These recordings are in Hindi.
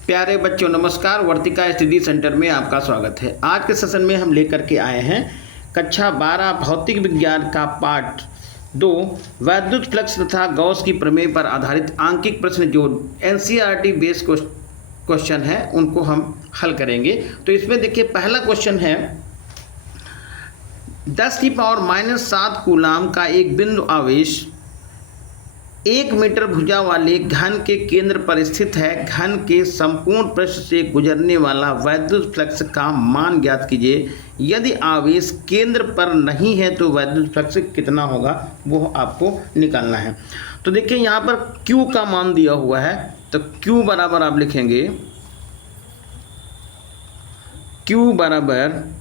प्यारे बच्चों नमस्कार। वर्तिका स्टडी सेंटर में आपका स्वागत है। आज के सेशन में हम लेकर के आए हैं कक्षा 12 भौतिक विज्ञान का पाठ 2 वैद्युत फ्लक्स तथा गॉस की प्रमेय पर आधारित आंकिक प्रश्न जो एनसीईआरटी बेस्ड क्वेश्चन है उनको हम हल करेंगे। तो इसमें देखिए पहला क्वेश्चन है 10⁻⁷ कूलाम का एक बिंदु आवेश 1 मीटर भुजा वाले घन के केंद्र पर स्थित है। घन के संपूर्ण पृष्ठ से गुजरने वाला वैद्युत फ्लक्स का मान ज्ञात कीजिए। यदि आवेश केंद्र पर नहीं है तो वैद्युत फ्लक्स कितना होगा वो आपको निकालना है। तो देखिए यहाँ पर Q का मान दिया हुआ है, तो Q बराबर आप लिखेंगे Q बराबर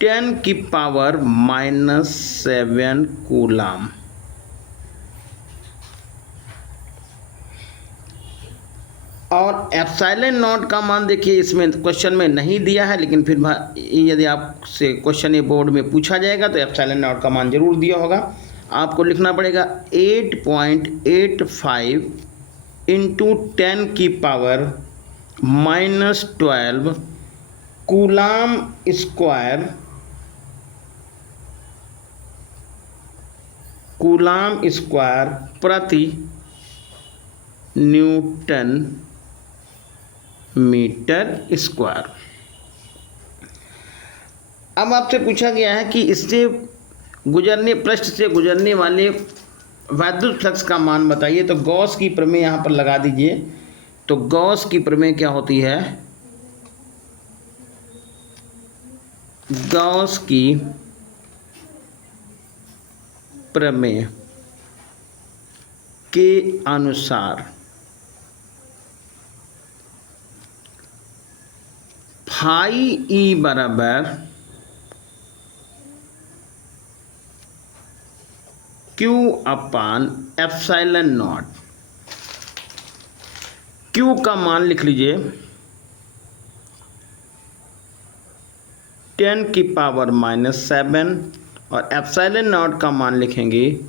10⁻⁷ कूलाम। और एप्सिलॉन नॉट का मान देखिए इसमें क्वेश्चन में नहीं दिया है, लेकिन फिर यदि आपसे क्वेश्चन ये बोर्ड में पूछा जाएगा तो एप्सिलॉन नॉट का मान जरूर दिया होगा। आपको लिखना पड़ेगा 8.85 इंटू 10⁻⁻12 कूलाम स्क्वायर प्रति न्यूटन मीटर स्क्वायर। अब आपसे पूछा गया है कि इससे पृष्ठ से गुजरने वाले वैद्युत फ्लक्स का मान बताइए। तो गॉस की प्रमेय यहाँ पर लगा दीजिए। तो गॉस की प्रमेय क्या होती है? गॉस की प्रमेय के अनुसार फाई ई बराबर Q upon epsilon not. Q का मान लिख लीजिए 10⁻⁷ और एप्सिलॉन नॉट का मान लिखेंगे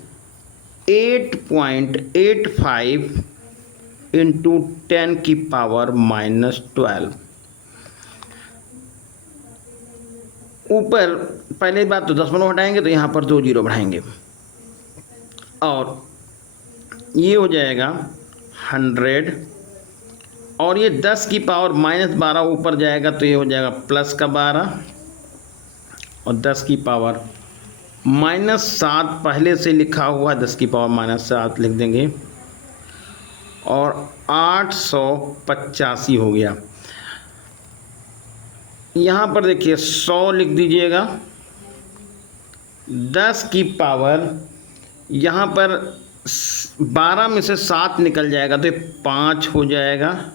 8.85 इंटू 10⁻⁻12। ऊपर पहले बात तो दशमलव हटाएंगे तो यहाँ पर 2 जीरो बढ़ाएंगे और ये हो जाएगा 100 और ये 10⁻⁻12 ऊपर जाएगा तो ये हो जाएगा +12 और 10⁻⁻7 पहले से लिखा हुआ 10⁻⁻7 लिख देंगे और 885 हो गया। यहाँ पर देखिए 100 लिख दीजिएगा। 10 की पावर यहाँ पर 12 में से 7 निकल जाएगा तो ये 5 हो जाएगा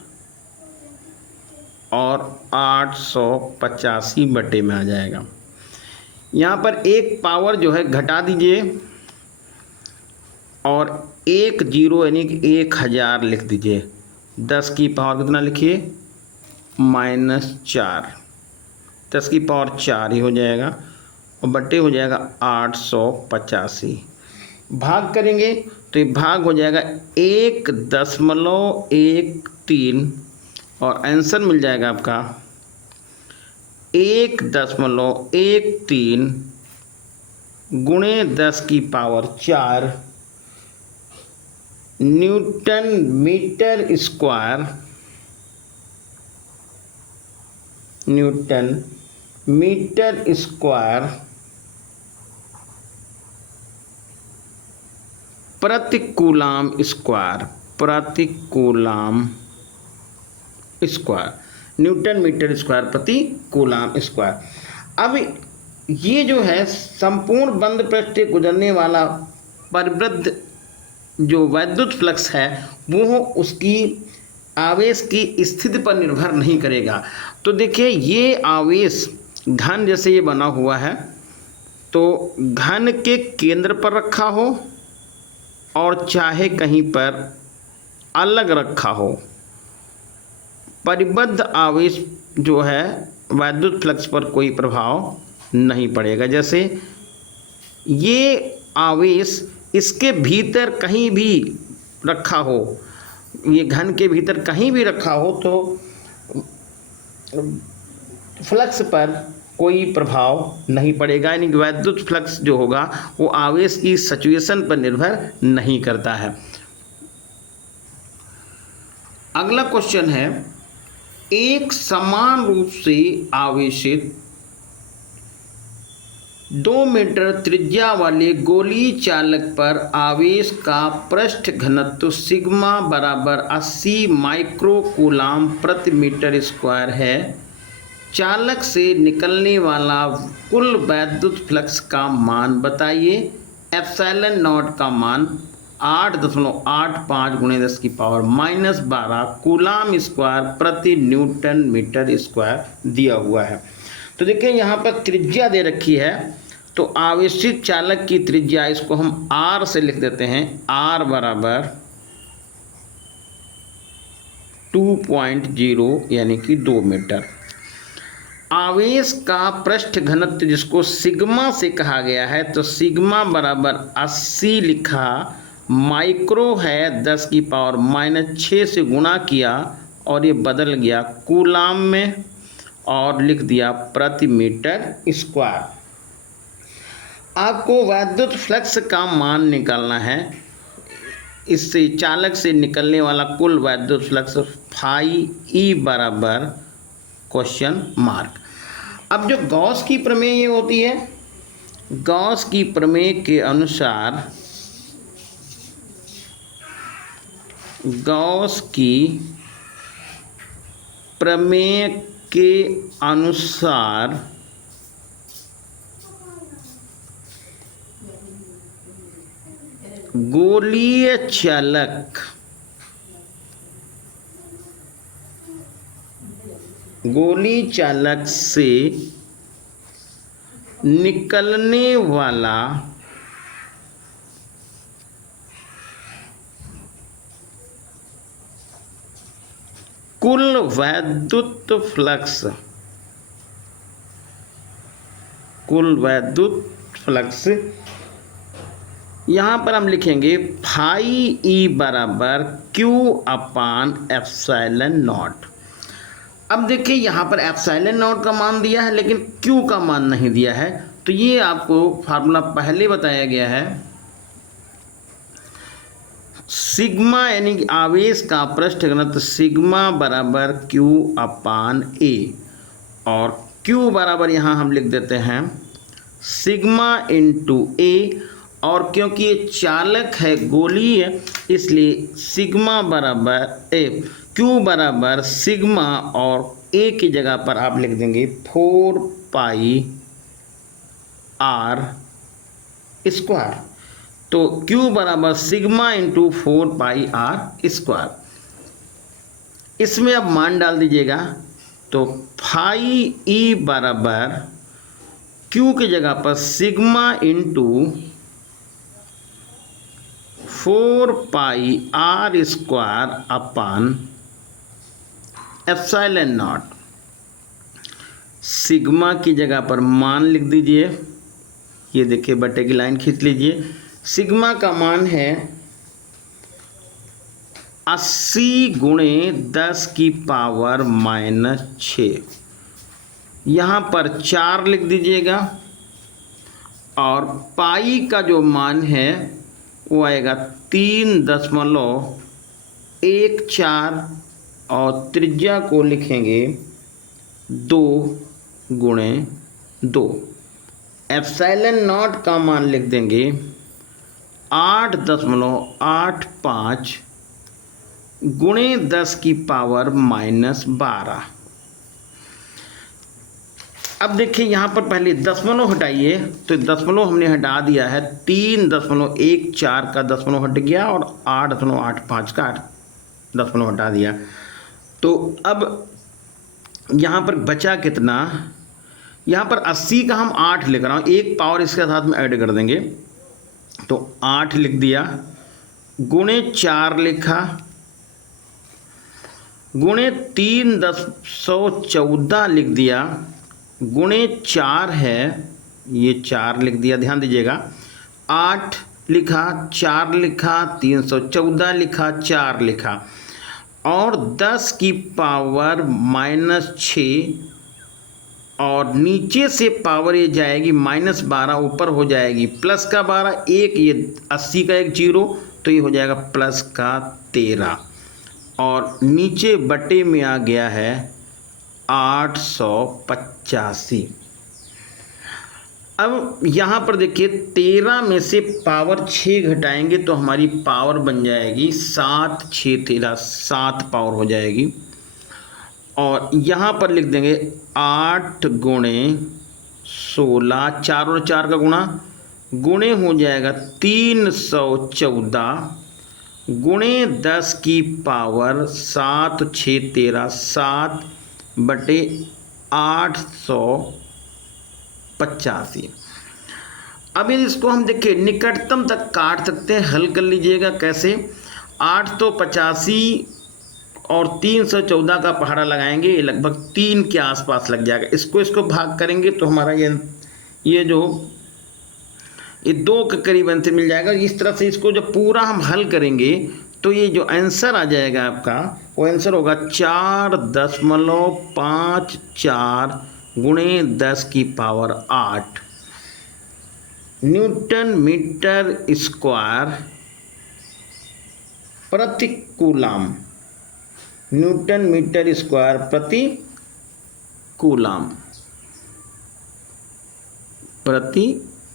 और 885 बटे में आ जाएगा। यहाँ पर एक पावर जो है घटा दीजिए और 1 जीरो यानी कि 1000 लिख दीजिए। 10 की पावर कितना लिखिए? -4। 10 की पावर 4 ही हो जाएगा और बटे हो जाएगा 885। भाग करेंगे तो ये भाग हो जाएगा 1.13 और आंसर मिल जाएगा आपका 1.13 गुणे 10 की पावर 4 न्यूटन मीटर स्क्वायर प्रति coulomb square newton metre square प्रति कूलाम स्क्वायर। अब ये जो है संपूर्ण बंद पृष्ठ से गुजरने वाला परिवृद्ध जो वैद्युत फ्लक्स है वो उसकी आवेश की स्थिति पर निर्भर नहीं करेगा। तो देखिए ये आवेश घन जैसे ये बना हुआ है तो घन के केंद्र पर रखा हो और चाहे कहीं पर अलग रखा हो, परिबद्ध आवेश जो है वैद्युत फ्लक्स पर कोई प्रभाव नहीं पड़ेगा। जैसे ये आवेश इसके भीतर कहीं भी रखा हो, ये घन के भीतर कहीं भी रखा हो, तो फ्लक्स पर कोई प्रभाव नहीं पड़ेगा। यानी कि वैद्युत फ्लक्स जो होगा वो आवेश की सिचुएशन पर निर्भर नहीं करता है। अगला क्वेश्चन है, एक समान रूप से आवेशित 2 मीटर त्रिज्या वाले गोलीय चालक पर आवेश का पृष्ठ घनत्व सिग्मा बराबर 80 माइक्रोकूलाम प्रति मीटर स्क्वायर है। चालक से निकलने वाला कुल वैद्युत फ्लक्स का मान बताइए। एप्सिलॉन नॉट का मान 8.85 × 10⁻⁻12 कूलाम स्क्वायर प्रति न्यूटन मीटर स्क्वायर दिया हुआ है। तो देखिए यहाँ पर त्रिज्या दे रखी है, तो आवेशित चालक की त्रिज्या, इसको हम R से लिख देते हैं। R बराबर 2.0 यानी कि 2 मीटर। आवेश का पृष्ठ घनत्व जिसको सिग्मा से कहा गया है, तो सिग्मा बराबर 80 लिखा, माइक्रो है 10⁻⁻6 से गुणा किया और ये बदल गया कूलाम में और लिख दिया प्रति मीटर स्क्वायर। आपको वैद्युत फ्लक्स का मान निकालना है। इससे चालक से निकलने वाला कुल वैद्युत फ्लक्स फाई ई बराबर क्वेश्चन मार्क। अब जो गॉस की प्रमेय होती है, गॉस की प्रमेय के अनुसार, गॉस की प्रमेय के अनुसार गोलीय चालक से निकलने वाला कुल वैद्युत फ्लक्स, यहाँ पर हम लिखेंगे फाई ई बराबर Q अपान एप्सिलॉन नॉट। अब देखिए यहाँ पर एप्सिलॉन नॉट का मान दिया है लेकिन Q का मान नहीं दिया है, तो ये आपको फार्मूला पहले बताया गया है। सिग्मा यानी कि आवेश का पृष्ठ घनत्व सिग्मा बराबर Q अपान A, और Q बराबर यहाँ हम लिख देते हैं सिग्मा इंटू A, और क्योंकि ये चालक है गोलीय इसलिए सिग्मा बराबर Q बराबर सिग्मा और A की जगह पर आप लिख देंगे 4 पाई R स्क्वायर। तो Q बराबर सिग्मा इंटू 4 पाई R स्क्वायर। इसमें अब मान डाल दीजिएगा, तो फाई E बराबर Q की जगह पर sigma into 4 pi R square upon epsilon not. Sigma की जगह पर मान लिख दीजिए, ये देखिए बटे की लाइन खींच लीजिए। सिग्मा का मान है 80 × 10⁻⁻6, यहाँ पर 4 लिख दीजिएगा, और पाई का जो मान है वो आएगा 3.14, और त्रिज्या को लिखेंगे 2 × 2। एप्सिलॉन नॉट का मान लिख देंगे 8.85 × 10⁻⁻12। अब देखिए यहाँ पर पहले दशमलव हटाइए, तो दशमलव हमने हटा दिया है, 3.14 का दशमलव हट गया और 8.85 का दशमलव हटा दिया। तो अब यहाँ पर बचा कितना, यहाँ पर 80 का हम 8 लिख रहा हूँ, एक पावर इसके साथ में ऐड कर देंगे, तो 8 लिख दिया, गुणे 4 लिखा, गुणे 3.14 लिख दिया, गुणे 4 है, ये 4 लिख दिया, ध्यान दीजिएगा, 8 लिखा, 4 लिखा, 314 लिखा, 4 लिखा, और 10 की पावर -6, और नीचे से पावर ये जाएगी -12, ऊपर हो जाएगी प्लस का 12, एक ये 80 का एक जीरो, तो ये हो जाएगा प्लस का 13, और नीचे बटे में आ गया है 885। अब यहाँ पर देखिए 13 में से पावर 6 घटाएंगे तो हमारी पावर बन जाएगी 7, 6 13 7 पावर हो जाएगी, और यहाँ पर लिख देंगे 8 गुणे 16, 4 और 4 का गुणा, गुणे हो जाएगा 314, गुणे 10 की पावर 7, 6 13 7 बटे 885। अब इसको हम देखिए निकटतम तक काट सकते हैं, हल कर लीजिएगा कैसे। 885 और 314 का पहाड़ा लगाएंगे, लगभग 3 के आसपास लग जाएगा। इसको भाग करेंगे तो हमारा ये 2 के करीब आंसर मिल जाएगा। इस तरह से इसको जब पूरा हम हल करेंगे तो ये जो आंसर आ जाएगा आपका, वो आंसर होगा 4.54 गुणे 10 की पावर 8 न्यूटन मीटर स्क्वायर प्रति कूलाम। न्यूटन मीटर स्क्वायर प्रति कूलाम, प्रति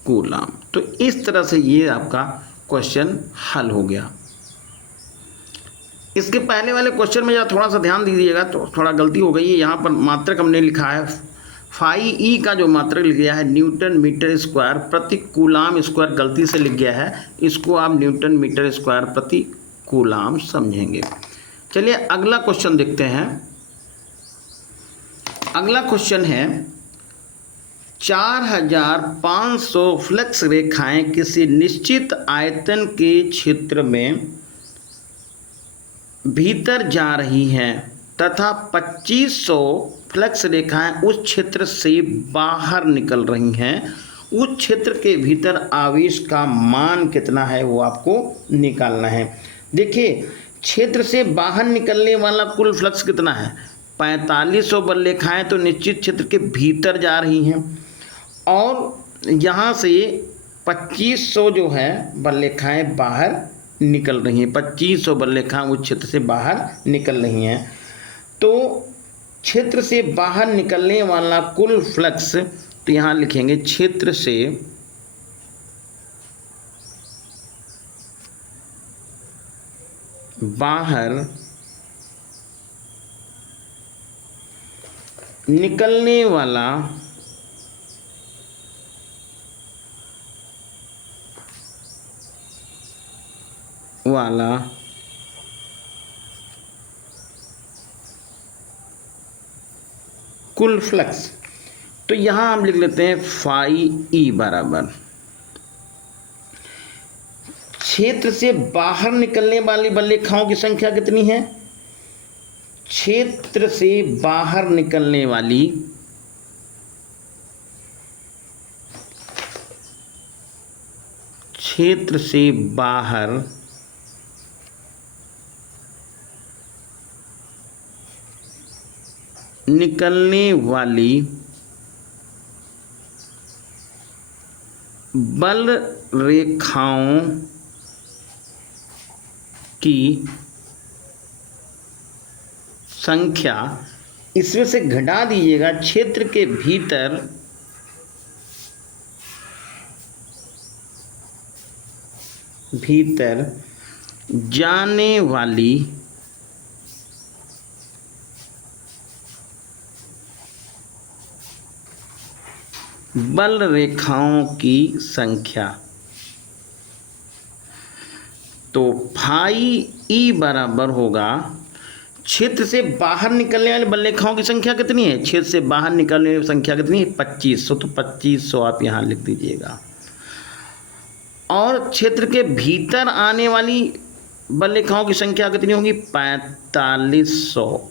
कूलाम। तो इस तरह से ये आपका क्वेश्चन हल हो गया। इसके पहले वाले क्वेश्चन में जरा थोड़ा सा ध्यान दीजिएगा, तो थोड़ा गलती हो गई है। यहाँ पर मात्रक हमने लिखा है फाई ई का जो मात्रक लिख गया है न्यूटन मीटर स्क्वायर प्रति कूलाम स्क्वायर, गलती से लिख गया है। इसको आप न्यूटन मीटर स्क्वायर प्रति कूलाम समझेंगे। चलिए अगला क्वेश्चन देखते हैं। अगला क्वेश्चन है 4500 फ्लक्स रेखाएं किसी निश्चित आयतन के क्षेत्र में भीतर जा रही हैं तथा 2500 फ्लक्स रेखाएं उस क्षेत्र से बाहर निकल रही हैं। उस क्षेत्र के भीतर आवेश का मान कितना है वो आपको निकालना है। देखिए क्षेत्र से बाहर निकलने वाला कुल फ्लक्स कितना है, 4500 बल रेखाएं तो निश्चित क्षेत्र के भीतर जा रही हैं, और यहाँ से 2500 जो है बल रेखाएं बाहर निकल रही हैं। 2500 बल रेखाएं उस क्षेत्र से बाहर निकल रही हैं। तो क्षेत्र से बाहर निकलने वाला कुल फ्लक्स, तो यहाँ लिखेंगे क्षेत्र से बाहर निकलने वाला कुल फ्लक्स, तो यहाँ हम लिख लेते हैं फाई ई बराबर क्षेत्र से बाहर निकलने वाली बल रेखाओं की संख्या कितनी है, क्षेत्र से बाहर निकलने वाली क्षेत्र से बाहर निकलने वाली बल रेखाओं की संख्या, इसमें से घटा दीजिएगा क्षेत्र के भीतर जाने वाली बल रेखाओं की संख्या। तो फाई ई बराबर होगा क्षेत्र से बाहर निकलने वाली बल रेखाओं की संख्या कितनी है, क्षेत्र से बाहर निकलने वाली संख्या कितनी है 2500, तो 2500 आप यहाँ लिख दीजिएगा। और क्षेत्र के भीतर आने वाली बल रेखाओं की संख्या कितनी होगी 4500,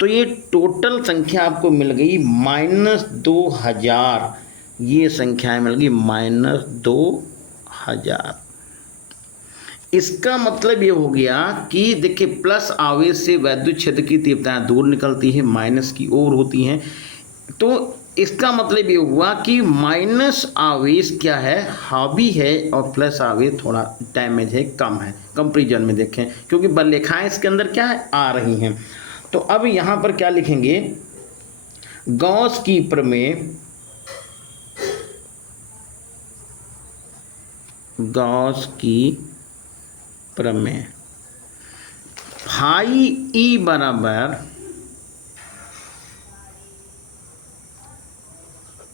तो ये टोटल संख्या आपको मिल गई -2000। ये संख्याएं मिल गई -2000। इसका मतलब ये हो गया कि देखिए प्लस आवेश से वैद्युत क्षेत्र की तीव्रताएं दूर निकलती है, माइनस की ओर होती हैं। तो इसका मतलब ये हुआ कि माइनस आवेश क्या है, हावी है, और प्लस आवेश थोड़ा डैमेज है, कम है। कंपेरिजन में देखें, क्योंकि बलरेखाएं इसके अंदर क्या है, आ रही हैं। तो अब यहाँ पर क्या लिखेंगे, गॉस की प्रमेय, गॉस की प्रमेय, फाई ई बराबर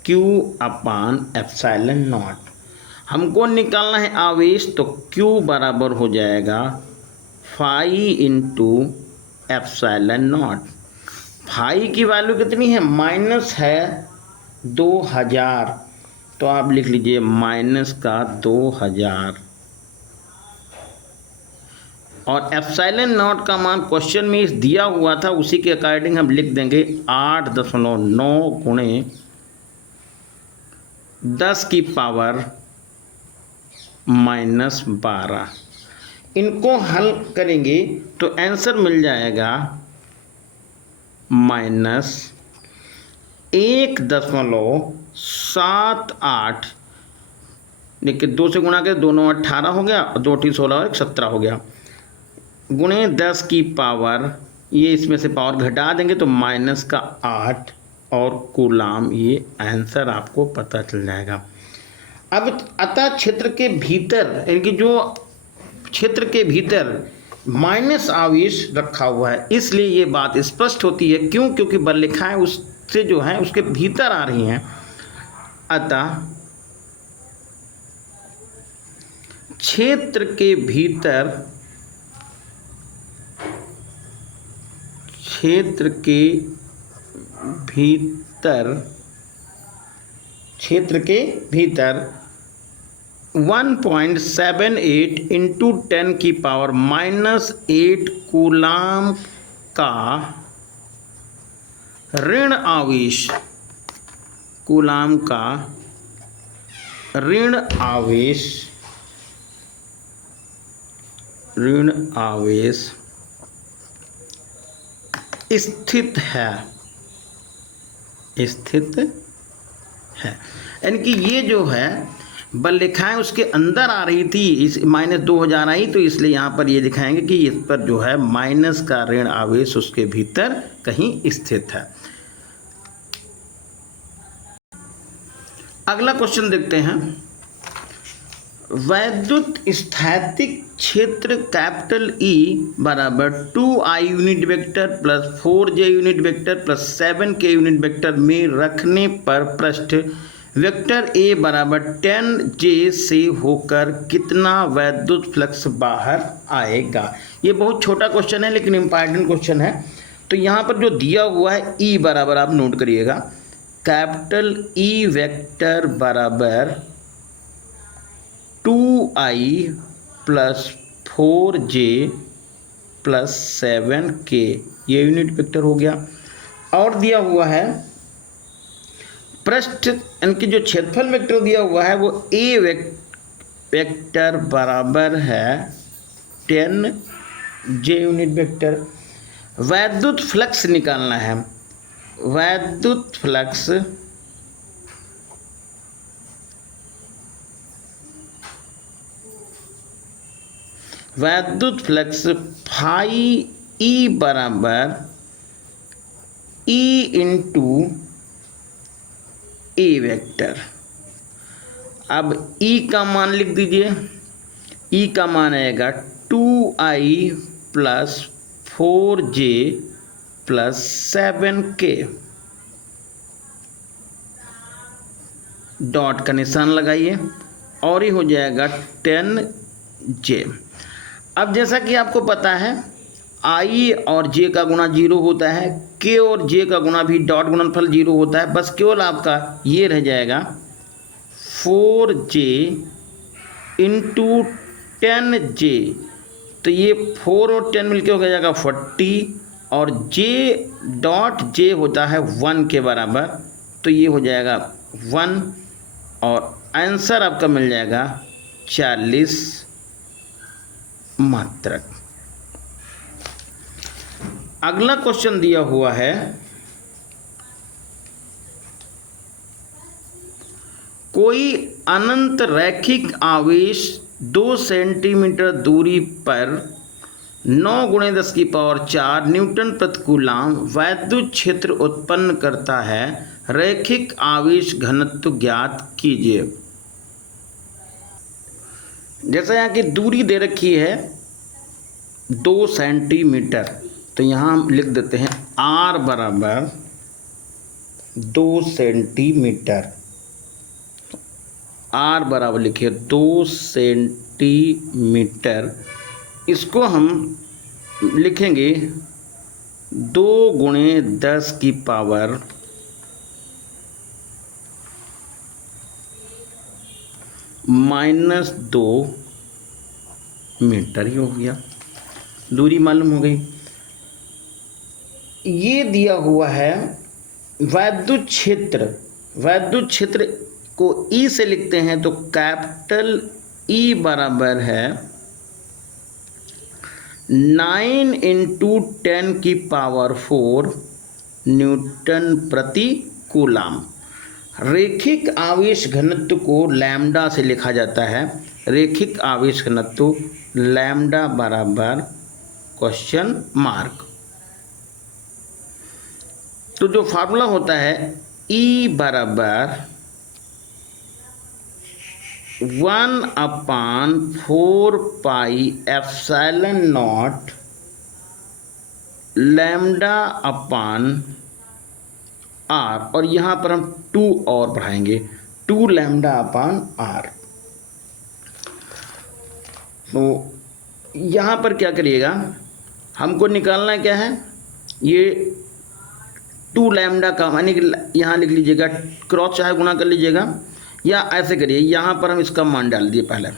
क्यू अपान एप्सिलॉन नॉट। हमको निकालना है आवेश, तो क्यू बराबर हो जाएगा phi into epsilon naught. Phi की वैल्यू कितनी है, माइनस है 2000, तो आप लिख लीजिए माइनस का 2000, और एप्सिलॉन नॉट का मान क्वेश्चन में इस दिया हुआ था, उसी के अकॉर्डिंग हम लिख देंगे 8.9 गुणे 10 की पावर -12। इनको हल करेंगे तो आंसर मिल जाएगा -1.78। देखिए 2 से गुणा के 2 9 18 हो गया, 2 3 16 और 17 हो गया, गुणे 10 की पावर, ये इसमें से पावर घटा देंगे तो -8 और कूलाम, ये आंसर आपको पता चल जाएगा। अब अतः क्षेत्र के भीतर, यानी जो क्षेत्र के भीतर माइनस आवेश रखा हुआ है, इसलिए ये बात स्पष्ट होती है। क्यों? क्योंकि बलरेखाएं उससे जो है उसके भीतर आ रही हैं। अतः क्षेत्र के भीतर, क्षेत्र के भीतर, क्षेत्र के भीतर 1.78 इंटू 10 की पावर -8 कूलाम का ऋण आवेश, कूलाम का ऋण आवेश, ऋण आवेश स्थित है, स्थित है। यानी कि ये जो है बलरेखाएं उसके अंदर आ रही थी, इस -2000 आई, तो इसलिए यहाँ पर ये दिखाएंगे कि इस पर जो है माइनस का ऋण आवेश उसके भीतर कहीं स्थित है। अगला क्वेश्चन देखते हैं। वैद्युत स्थैतिक क्षेत्र कैपिटल E बराबर 2I unit vector plus 4J unit vector plus 7K unit vector में रखने पर पृष्ठ वेक्टर A बराबर 10J से होकर कितना वैद्युत फ्लक्स बाहर आएगा। ये बहुत छोटा क्वेश्चन है लेकिन इम्पॉर्टेंट क्वेश्चन है। तो यहाँ पर जो दिया हुआ है E बराबर, आप नोट करिएगा, कैपिटल E वेक्टर बराबर 2I plus 4J plus 7K, ये यूनिट वेक्टर हो गया। और दिया हुआ है पृष्ठ, इनकी जो क्षेत्रफल वेक्टर दिया हुआ है वो A वेक्टर बराबर है 10J यूनिट वेक्टर। वैद्युत फ्लक्स निकालना है, वैद्युत फ्लक्स फाई ई बराबर ई इंटू ए वेक्टर। अब ई का मान लिख दीजिए, ई का मान आएगा 2I plus 4J plus 7K, dot का निशान लगाइए, और ये हो जाएगा 10J। अब जैसा कि आपको पता है I और J का गुणा 0 होता है, K और J का गुणा भी डॉट गुणनफल 0 होता है, बस केवल आपका ये रह जाएगा 4J इंटू 10J। तो ये 4 और 10 मिलके हो जाएगा 40, और J डॉट J होता है 1 के बराबर, तो ये हो जाएगा 1, और आंसर आपका मिल जाएगा 40 मात्रक। अगला क्वेश्चन दिया हुआ है, कोई अनंत रैखिक आवेश 2 सेंटीमीटर दूरी पर 9×10⁴ न्यूटन प्रति कूलाम वैद्युत क्षेत्र उत्पन्न करता है, रैखिक आवेश घनत्व ज्ञात कीजिए। जैसा यहाँ की दूरी दे रखी है 2 सेंटीमीटर, तो यहाँ हम लिख देते हैं R बराबर 2 सेंटीमीटर। R बराबर लिखिए 2 सेंटीमीटर। इसको हम लिखेंगे 2×10⁻² मीटर। ही हो गया, दूरी मालूम हो गई। ये दिया हुआ है वैद्युत क्षेत्र। वैद्युत क्षेत्र को E से लिखते हैं तो कैपिटल E बराबर है 9×10⁴ न्यूटन प्रति कूलाम। रैखिक आवेश घनत्व को लैम्डा से लिखा जाता है। रैखिक आवेश घनत्व लैम्डा बराबर (?). तो जो फार्मूला होता है E बराबर 1/4πε0 λ/r, और यहाँ पर हम 2 और बढ़ाएंगे 2 λ/r। तो यहाँ पर क्या करिएगा, हमको निकालना क्या है, ये 2 लैम्डा का यानी कि यहाँ लिख लीजिएगा, क्रॉस चाहे गुणा कर लीजिएगा, या ऐसे करिए यहाँ पर हम इसका मान डाल दिए। पहले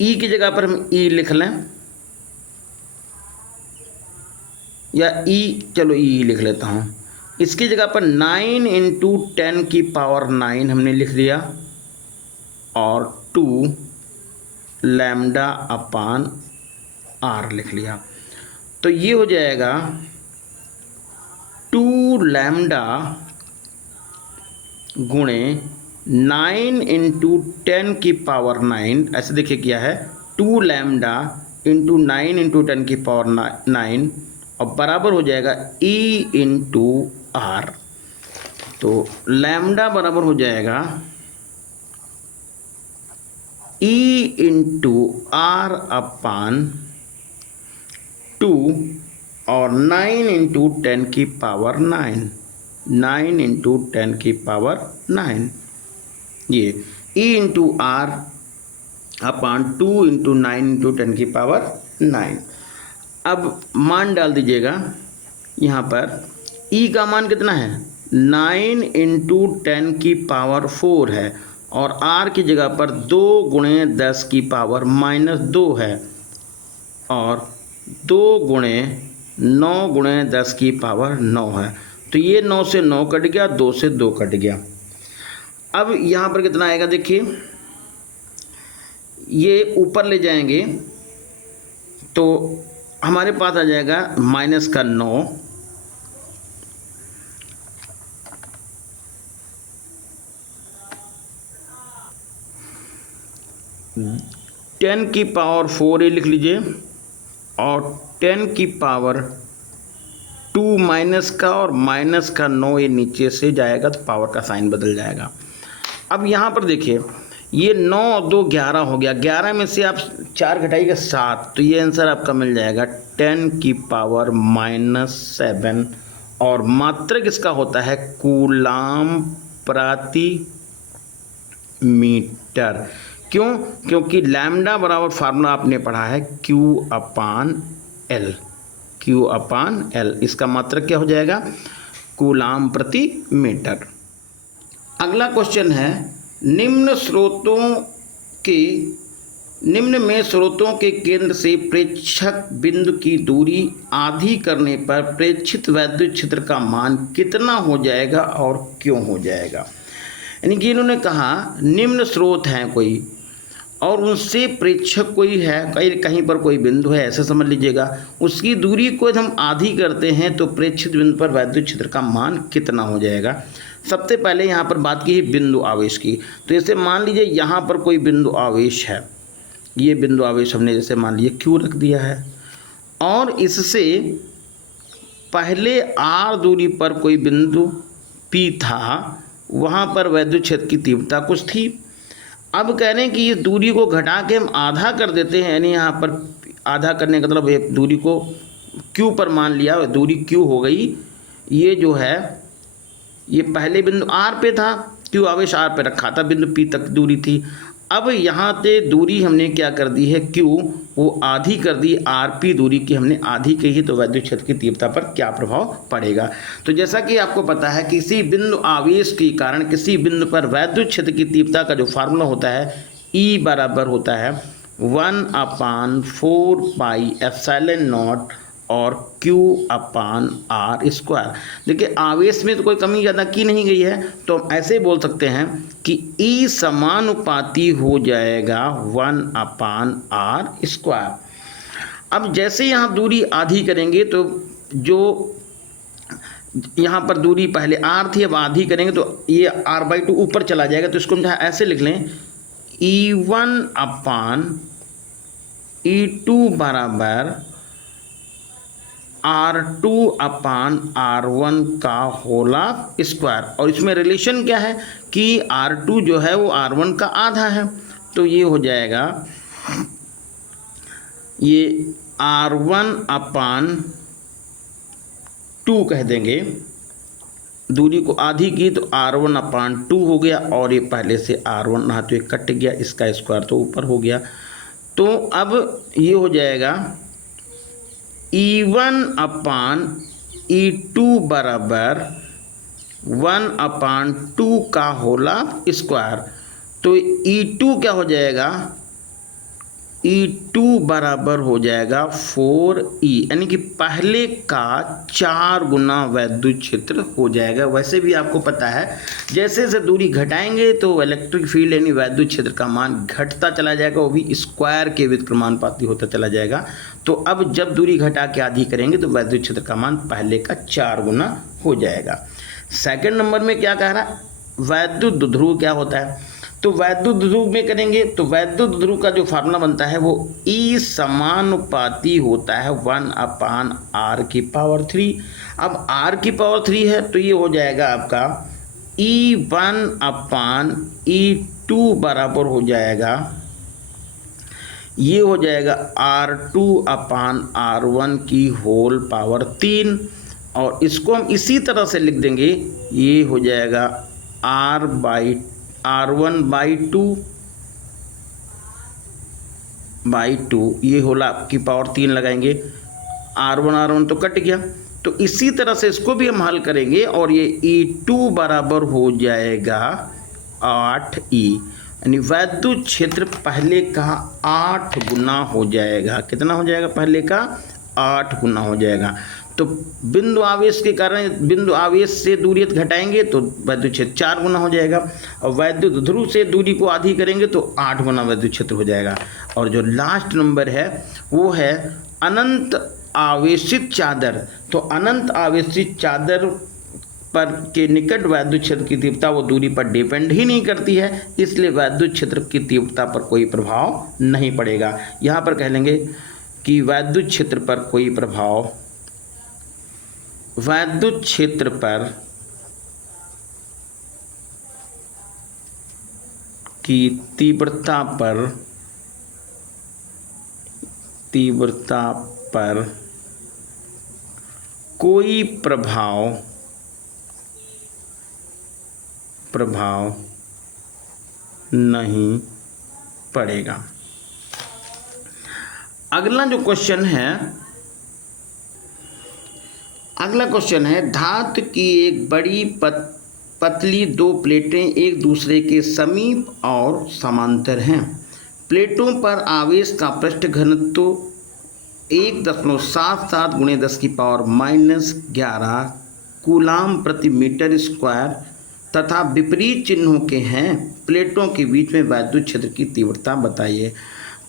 ई की जगह पर हम ई लिख लें, या ई, चलो ई लिख लेता हूँ। इसकी जगह पर 9×10⁹ हमने लिख दिया, और 2 λ/r लिख लिया। तो ये हो जाएगा 2 लैम्डा गुणे 9×10⁹, ऐसे देखिए क्या है 2 लैम्डा इंटू 9×10⁹, और बराबर हो जाएगा E/r। तो लैम्डा बराबर हो जाएगा E/r/2 और 9×10⁹ ये E/r/2 × 9×10⁹। अब मान डाल दीजिएगा यहाँ पर। E का मान कितना है, 9×10⁴ है, और R की जगह पर 2×10⁻² है, और 2×9×10⁻9 है। तो ये 9 से 9 कट गया, 2 से 2 कट गया। अब यहाँ पर कितना आएगा देखिए, ये ऊपर ले जाएंगे तो हमारे पास आ जाएगा -9, (10⁴) ये लिख लीजिए, और 10⁻² माइनस का और माइनस का 9 ये नीचे से जाएगा, तो पावर का साइन बदल जाएगा। अब यहाँ पर देखिए, ये 9 और 2 11 हो गया, 11 में से आप 4 घटाइएगा 7, तो ये आंसर आपका मिल जाएगा 10⁻⁻7, और मात्रक इसका होता है कूलाम प्रति मीटर। क्यों? क्योंकि लैम्डा बराबर फार्मूला आपने पढ़ा है Q/L। Q/L इसका मात्रक क्या हो जाएगा, कूलाम प्रति मीटर। अगला क्वेश्चन है, निम्न में स्रोतों के केंद्र से प्रेक्षक बिंदु की दूरी आधी करने पर प्रेक्षित वैद्युत क्षेत्र का मान कितना हो जाएगा और क्यों हो जाएगा। यानी कि इन्होंने कहा निम्न स्रोत हैं कोई, और उनसे प्रेक्षक कोई है, कहीं पर कोई बिंदु है, ऐसे समझ लीजिएगा। उसकी दूरी को यदि हम आधी करते हैं तो प्रेक्षित बिंदु पर वैद्युत क्षेत्र का मान कितना हो जाएगा। सबसे पहले यहाँ पर बात की है बिंदु आवेश की। तो जैसे मान लीजिए यहाँ पर कोई बिंदु आवेश है, ये बिंदु आवेश हमने जैसे मान लीजिए Q रख दिया है, और इससे पहले R दूरी पर कोई बिंदु P था, वहाँ पर वैद्युत क्षेत्र की तीव्रता कुछ थी। अब कह रहे हैं कि इस दूरी को घटा के हम आधा कर देते हैं, यानी यहाँ पर आधा करने का मतलब एक दूरी को Q पर मान लिया, दूरी Q हो गई। ये जो है ये पहले बिंदु R पे था, Q आवेश R पे रखा था, बिंदु P तक दूरी थी। अब यहाँ से दूरी हमने क्या कर दी है Q, वो आधी कर दी, RP दूरी की हमने आधी की है, तो वैद्युत क्षेत्र की तीव्रता पर क्या प्रभाव पड़ेगा। तो जैसा कि आपको पता है किसी बिंदु आवेश के कारण किसी बिंदु पर वैद्युत क्षेत्र की तीव्रता का जो फार्मूला होता है E बराबर होता है 1/4 पाई एप्सिलॉन नॉट और Q अपान R स्क्वायर। देखिए आवेश में तो कोई कमी ज़्यादा की नहीं गई है, तो हम ऐसे बोल सकते हैं कि E समानुपाती हो जाएगा 1/R स्क्वायर। अब जैसे यहाँ दूरी आधी करेंगे तो जो यहाँ पर दूरी पहले R थी, अब आधी करेंगे तो ये R/2 ऊपर चला जाएगा। तो इसको हम ऐसे लिख लें E1/E2 बराबर R2/R1 का होल स्क्वायर। और इसमें रिलेशन क्या है कि R2 जो है वो R1 का आधा है, तो ये हो जाएगा ये R1/2 कह देंगे। दूरी को आधी की तो R1/2 हो गया, और ये पहले से R1 रहा तो ये कट गया, इसका स्क्वायर तो ऊपर हो गया। तो अब ये हो जाएगा E1/E2 बराबर 1/2 का होल स्क्वायर। तो E2 क्या हो जाएगा, E2 बराबर हो जाएगा 4E, यानी कि पहले का 4 गुना वैद्युत क्षेत्र हो जाएगा। वैसे भी आपको पता है जैसे जैसे दूरी घटाएंगे तो इलेक्ट्रिक फील्ड यानी वैद्युत क्षेत्र का मान घटता चला जाएगा, वो भी स्क्वायर के व्युत्क्रमानुपाती होता चला जाएगा। तो अब जब दूरी घटा के आधी करेंगे तो वैद्युत क्षेत्र का मान पहले का 4 गुना हो जाएगा। सेकंड नंबर में क्या कह रहा है, वैद्युत द्विध्रुव क्या होता है। तो वैद्युत द्विध्रुव में करेंगे तो वैद्युत द्विध्रुव का जो फार्मूला बनता है वो E समानुपाती होता है 1/R⁻3। अब R⁻3 है तो ये हो जाएगा आपका E1/E2 बराबर हो जाएगा, ये हो जाएगा R2/R1 की होल पावर 3। और इसको हम इसी तरह से लिख देंगे, ये हो जाएगा R1/2 ये होला की पावर 3 लगाएंगे, R1 तो कट गया। तो इसी तरह से इसको भी हम हल करेंगे और ये E2 बराबर हो जाएगा 8E, यानी वैद्युत क्षेत्र पहले का 8 गुना हो जाएगा। कितना हो जाएगा, पहले का 8 गुना हो जाएगा। तो बिंदु आवेश के कारण बिंदु आवेश से दूरी घटाएंगे तो वैद्युत क्षेत्र 4 गुना हो जाएगा, और वैद्युत ध्रुव से दूरी को आधी करेंगे तो 8 गुना वैद्युत क्षेत्र हो जाएगा। और जो लास्ट नंबर है वो है अनंत आवेशित चादर। तो अनंत आवेशित चादर पर के निकट वैद्युत क्षेत्र की तीव्रता वो दूरी पर डिपेंड ही नहीं करती है, इसलिए वैद्युत क्षेत्र की तीव्रता पर कोई प्रभाव नहीं पड़ेगा। यहाँ पर कह लेंगे कि वैद्युत क्षेत्र पर कोई प्रभाव, वैद्युत क्षेत्र पर की तीव्रता पर कोई प्रभाव नहीं पड़ेगा। अगला जो क्वेश्चन है, अगला क्वेश्चन है धातु की एक बड़ी पतली 2 प्लेटें एक दूसरे के समीप और समांतर हैं। प्लेटों पर आवेश का पृष्ठ घनत्व 1.77 × 10⁻⁻11 कूलाम प्रति मीटर स्क्वायर तथा विपरीत चिन्हों के हैं, प्लेटों के बीच में वैद्युत क्षेत्र की तीव्रता बताइए।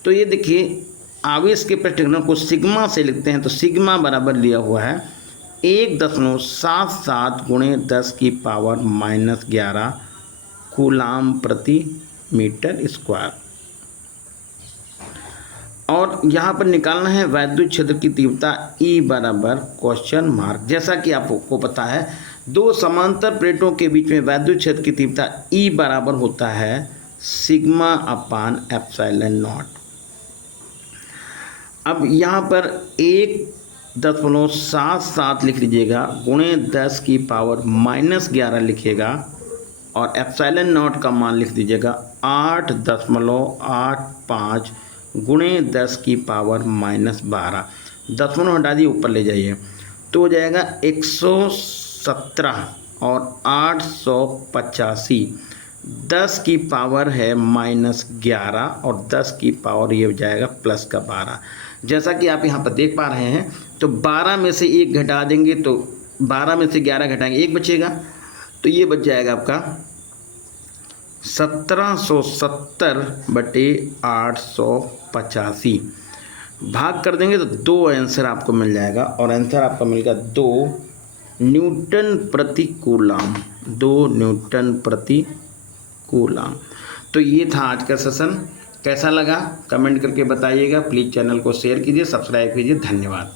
तो ये देखिए आवेश के पृष्ठघनों को सिग्मा से लिखते हैं, तो सिग्मा बराबर लिया हुआ है 1.77 गुणे 10 की पावर -11 कूलाम प्रति मीटर स्क्वायर। और यहाँ पर निकालना है वैद्युत क्षेत्र की तीव्रता E बराबर क्वेश्चन मार्क। जैसा कि आपको पता है दो समांतर प्लेटों के बीच में वैद्युत क्षेत्र की तीव्रता E बराबर होता है सिग्मा अपान एप्सिलॉन नॉट। अब यहाँ पर 1.77 लिख लीजिएगा गुणे 10 की पावर -11 लिखिएगा और एप्सिलॉन नॉट का मान लिख दीजिएगा 8.85 गुणे 10 की पावर -12। दशमलव हटा दिए ऊपर ले जाइए तो हो जाएगा 117 और 885। 10 की पावर है -11 और 10 की पावर ये हो जाएगा प्लस का 12। जैसा कि आप यहाँ पर देख पा रहे हैं तो 12 में से 1 घटा देंगे तो 12 में से 11 घटाएंगे 1 बचेगा, तो ये बच जाएगा आपका 1770/885। भाग कर देंगे तो 2 आंसर आपको मिल जाएगा और आंसर आपका मिलेगा 2 न्यूटन प्रति कूलाम। 2 न्यूटन प्रति कूलाम। तो ये था आज का सेशन। कैसा लगा कमेंट करके बताइएगा। प्लीज़ चैनल को शेयर कीजिए, सब्सक्राइब कीजिए। धन्यवाद।